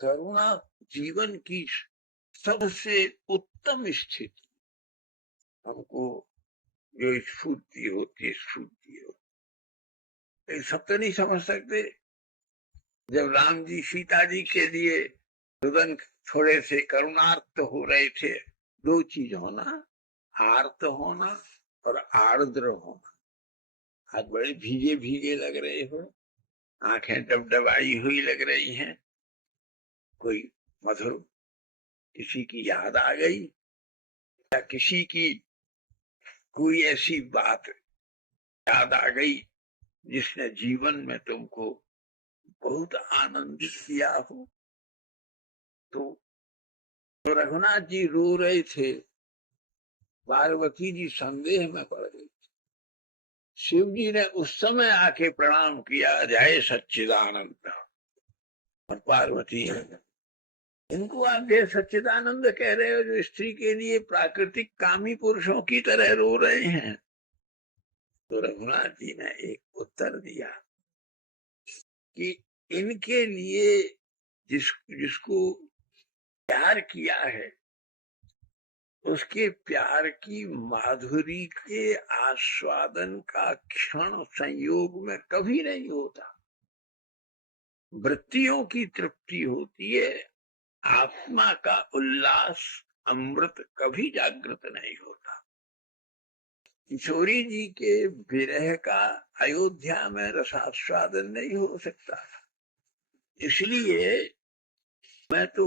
करुणा जीवन की सबसे उत्तम स्थिति हमको जो स्फूर्ति होती हो, सब तो नहीं समझ सकते। जब राम जी सीता जी के लिए रुदन थोड़े से करुणार्थ हो रहे थे, दो चीज होना, आर्त होना और आर्द्र होना। हाथ बड़े भीगे भीगे लग रहे हो, आंखें डबडबाई हुई लग रही हैं, कोई मधुर किसी की याद आ गई या किसी की कोई ऐसी बात याद आ गई जिसने जीवन में तुमको बहुत आनंदित किया हो। तो रघुनाथ जी रो रहे थे, पार्वती जी संदेह में पड़ गई। शिव जी ने उस समय आके प्रणाम किया, जय सच्चिदानंद। और पार्वती इनको आप जय सच्चिदानंद कह रहे हो, जो स्त्री के लिए प्राकृतिक कामी पुरुषों की तरह रो रहे हैं। तो रघुनाथ जी ने एक उत्तर दिया कि इनके लिए जिसको प्यार किया है, उसके प्यार की माधुरी के आस्वादन का क्षण संयोग में कभी नहीं होता। वृत्तियों की तृप्ति होती है, आत्मा का उल्लास अमृत कभी जागृत नहीं होता। किशोरी जी के विरह का अयोध्या में रसास्वादन नहीं हो सकता। इसलिए मैं तो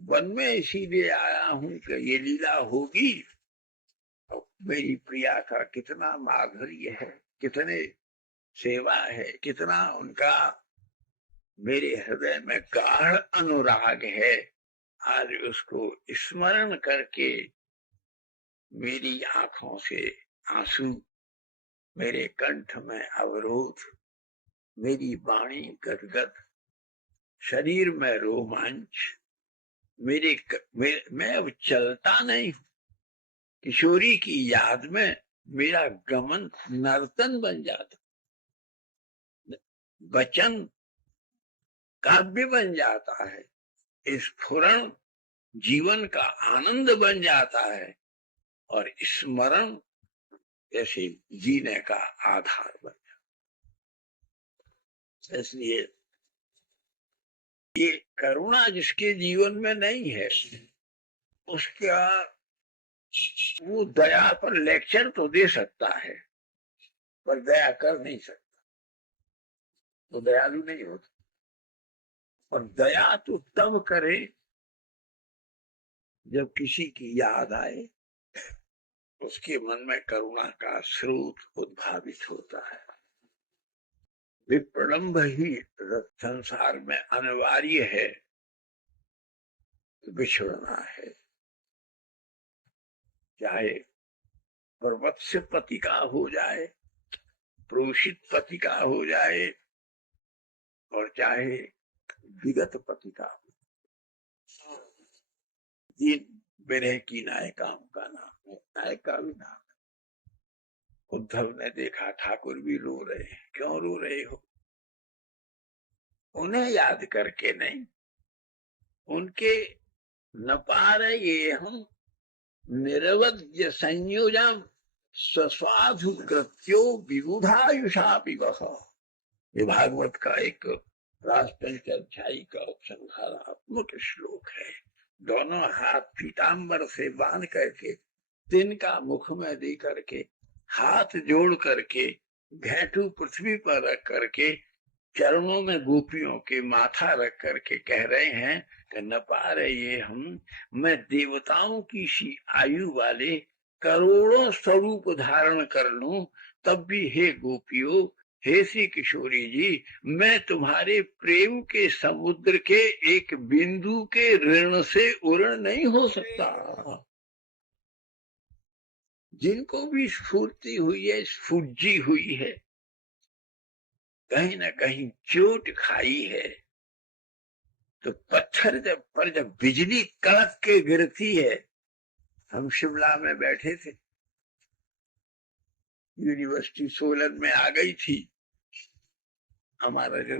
वन में इसीलिए आया हूं कि ये लीला होगी। मेरी प्रिया का कितना माधुर्य है, कितने सेवा है, कितना उनका मेरे हृदय में गाढ़ अनुराग है। आज उसको स्मरण करके मेरी आंखों से आंसू, मेरे कंठ में अवरोध, मेरी वाणी गदगद, शरीर में रोमांच, मैं अब चलता नहीं हूं। किशोरी की याद में मेरा गमन नर्तन बन जाता, वचन काव्य बन जाता है, स्फुरण जीवन का आनंद बन जाता है, और स्मरण ऐसे जीने का आधार बन जाता। इसलिए ये करुणा जिसके जीवन में नहीं है, उसका वो दया पर लेक्चर तो दे सकता है, पर दया कर नहीं सकता, तो दयालु नहीं होता। और दया तो तब करे जब किसी की याद आए, उसके मन में करुणा का स्रोत उद्भावित होता है। विप्रलंब ही संसार में अनिवार्य है, बिछड़ना है। चाहे पर्वत से पति का हो जाए, प्रोषित पति का हो जाए, और चाहे विगत पति का हो। दिन विरह की नायिकाओं का नाम है, नायिका भी नाम है। उद्धव ने देखा ठाकुर भी रो रहे हैं, क्यों रो रहे हो? उन्हें याद करके नहीं, उनके न पा रहे हम निरवध्य संयोजम स्वस्वाधु कृत्यो विबुधायुषा विवह। ये भागवत का एक राजपंच अध्यायी का उपसंहारात्मक श्लोक है। दोनों हाथ पीताम्बर से बांध करके, तिनका मुख में दे करके, हाथ जोड़ करके, घेटू पृथ्वी पर रख करके, चरणों में गोपियों के माथा रख करके कह रहे हैं कि न पा रहे हम, मैं देवताओं की सी आयु वाले करोड़ों स्वरूप धारण कर लूं, तब भी हे गोपियों, हे श्री किशोरी जी, मैं तुम्हारे प्रेम के समुद्र के एक बिंदु के ऋण से उर्ण नहीं हो सकता। जिनको भी स्फूर्ति हुई है, स्फूर्जी हुई है, कहीं ना कहीं चोट खाई है, तो पत्थर जब बिजली कड़क के गिरती है। हम शिमला में बैठे थे, यूनिवर्सिटी सोलन में आ गई थी, हमारा जो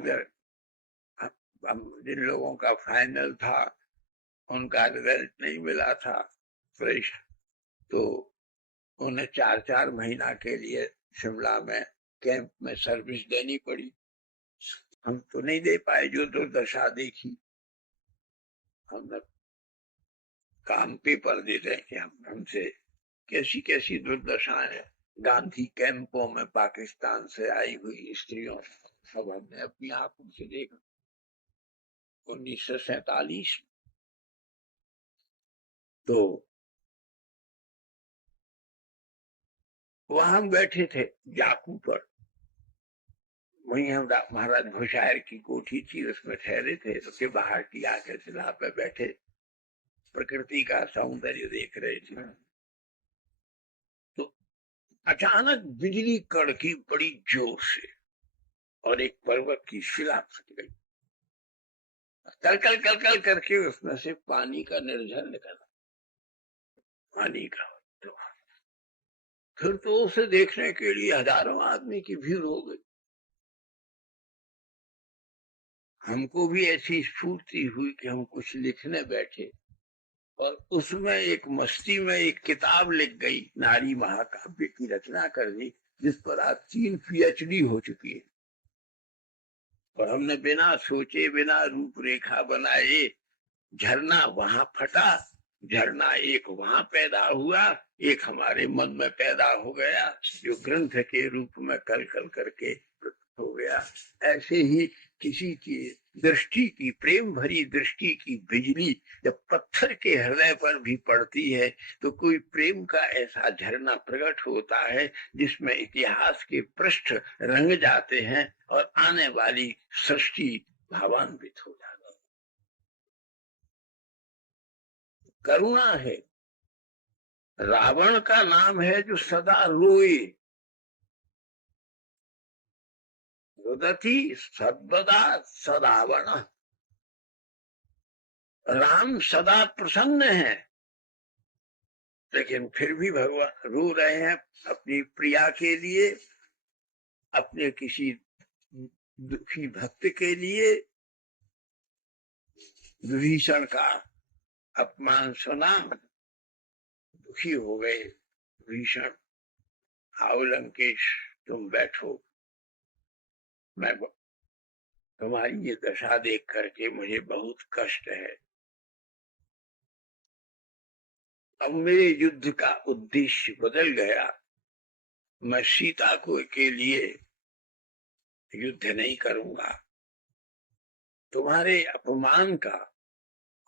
जिन लोगों का फाइनल था उनका रिजल्ट नहीं मिला था फ्रेश, तो उन्हें 4-4 महीना के लिए शिमला में कैंप में सर्विस देनी पड़ी। हम तो नहीं दे पाए, जो दुर्दशा देखी हमने काम पेपर दे दें कि हमसे कैसी कैसी दुर्दशाएं गांधी कैंपों में पाकिस्तान से आई हुई स्त्रियों सब हमने अपनी आंखों से देखा। 1947 तो वहां बैठे थे जाकू पर, वहीं हम महाराज भुशायर की कोठी थी, उसमें ठहरे थे, उसके बाहर की आके सिला पे बैठे प्रकृति का सौंदर्य देख रहे थे। तो अचानक बिजली कड़की बड़ी जोर से और एक पर्वत की शिला फट गई, कल कल कल कल करके उसमें से पानी का निर्झर निकला, पानी का। तो फिर तो उसे देखने के लिए हजारों आदमी की भीड़ हो गई। हमको भी ऐसी स्फूर्ति हुई कि हम कुछ लिखने बैठे, और उसमें एक मस्ती में एक किताब लिख गई, नारी महाकाव्य की रचना कर दी, जिस पर आज 3 PhD हो चुकी है। और हमने बिना सोचे बिना रूपरेखा बनाए, झरना वहां फटा, झरना एक वहां पैदा हुआ, एक हमारे मन में पैदा हो गया, जो ग्रंथ के रूप में कल कल करके हो गया। ऐसे ही किसी की दृष्टि की, प्रेम भरी दृष्टि की बिजली जब पत्थर के हृदय पर भी पड़ती है, तो कोई प्रेम का ऐसा झरना प्रकट होता है जिसमें इतिहास के पृष्ठ रंग जाते हैं और आने वाली सृष्टि भावान्वित हो जाती है। करुणा है। रावण का नाम है जो सदा रोए, रुदती सर्वदा सदावण। राम सदा प्रसन्न है, लेकिन फिर भी भगवान रो रहे हैं अपनी प्रिया के लिए, अपने किसी दुखी भक्त के लिए। विभीषण का अपमान सुना, दुखी हो गए भीषण, आओ लंकेश तुम बैठो, मैं तुम्हारी ये दशा देख करके मुझे बहुत कष्ट है। अब मेरे युद्ध का उद्देश्य बदल गया, मैं सीता को के लिए युद्ध नहीं करूंगा, तुम्हारे अपमान का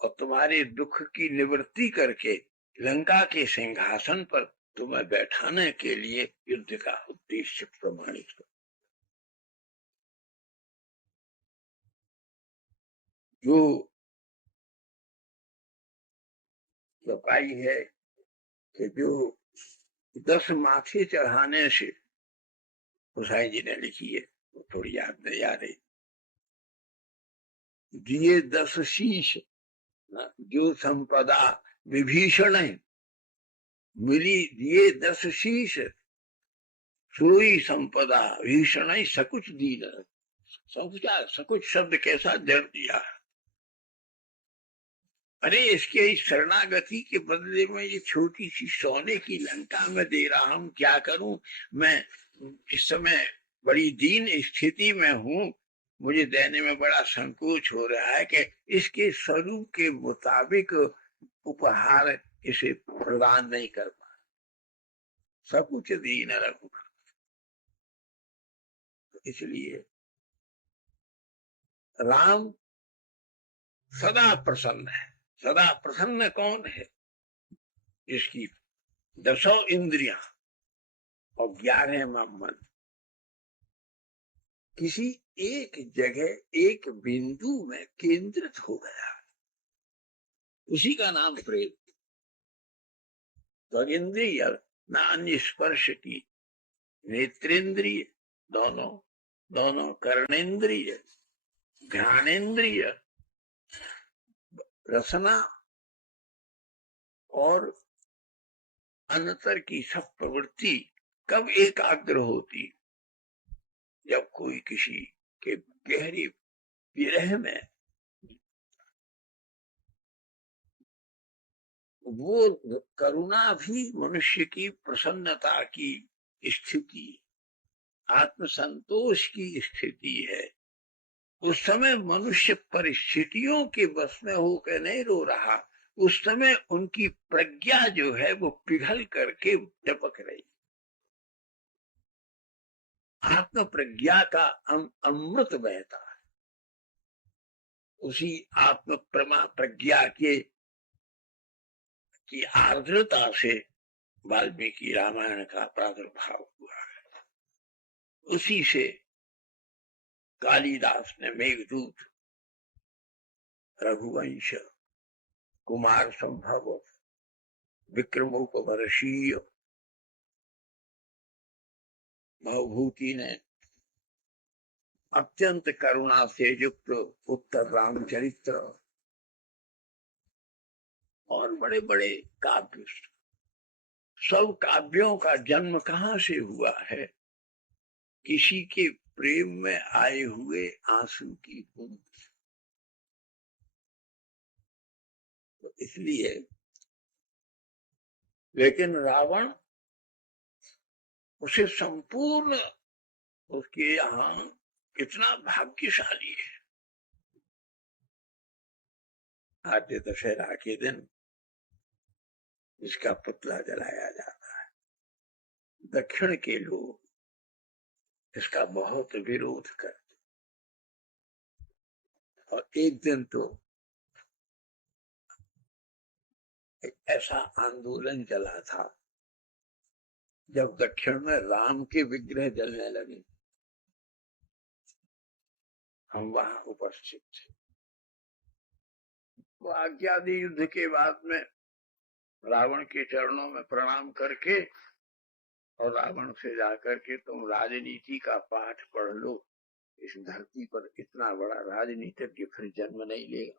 और तुम्हारे दुख की निवृत्ति करके लंका के सिंहासन पर तुम्हें बैठाने के लिए युद्ध का उद्देश्य प्रमाणित करो। जो बताई है कि जो 10 माथे चढ़ाने से, हुसैन जी ने लिखी है, वो थोड़ी याद नहीं आ रही, दिए 10 शीश जो संपदा विभीषण मिली, दिए 10 शीश सोई संपदा भीषण सकुच दीन। सकुच शब्द कैसा जड़ दिया। अरे इसके इस शरणागति के बदले में ये छोटी सी सोने की लंका में दे रहा हूं, क्या करूं मैं, इस समय बड़ी दीन स्थिति में हूं, मुझे देने में बड़ा संकोच हो रहा है कि इसके स्वरूप के मुताबिक उपहार इसे प्रदान नहीं कर पा, सब कुछ दीन रखूं। इसलिए राम सदा प्रसन्न है। सदा प्रसन्न कौन है? जिसकी 10 इंद्रियां और 11वां मन किसी एक जगह एक बिंदु में केंद्रित हो गया, उसी का नाम प्रेम। त्वगिंद्रिय न अन्य स्पर्श की, नेत्रेंद्रिय दोनों, दोनों कर्णेंद्रिय, घ्राणेन्द्रिय, रसना और अंतर की सब प्रवृत्ति कब एकाग्र होती? जब कोई किसी के गहरी विरह में वो करुणा भी मनुष्य की प्रसन्नता की स्थिति, आत्मसंतोष की स्थिति है। उस समय मनुष्य परिस्थितियों के बस में होकर नहीं रो रहा, उस समय उनकी प्रज्ञा जो है वो पिघल करके टपक रही। आत्म प्रज्ञा का अमृत बहता है। उसी आत्म प्रज्ञा के की आर्द्रता से वाल्मीकि रामायण का प्रादुर्भाव हुआ है। उसी से कालिदास ने मेघदूत, रघुवंश, कुमार संभव, विक्रमोपवर्षीय, भवभूति ने अत्यंत करुणा से युक्त उत्तर रामचरित्र और बड़े बड़े काव्य, सब काव्यों का जन्म कहाँ से हुआ है? किसी के प्रेम में आए हुए आंसू की बूंद। तो इसलिए, लेकिन रावण उसे संपूर्ण, उसके यहाँ कितना भाग्यशाली है। आद्य दशहरा के दिन इसका पुतला जलाया जाता है। दक्षिण के लोग इसका बहुत विरोध करते, और एक दिन तो एक ऐसा आंदोलन चला था जब दक्षिण में राम के विग्रह जलने लगे, हम वहां उपस्थित थे। वो आज्ञादि युद्ध के बाद में रावण के चरणों में प्रणाम करके और रावण से जाकर के तुम राजनीति का पाठ पढ़ लो, इस धरती पर इतना बड़ा राजनीतिज्ञ फिर जन्म नहीं लेगा।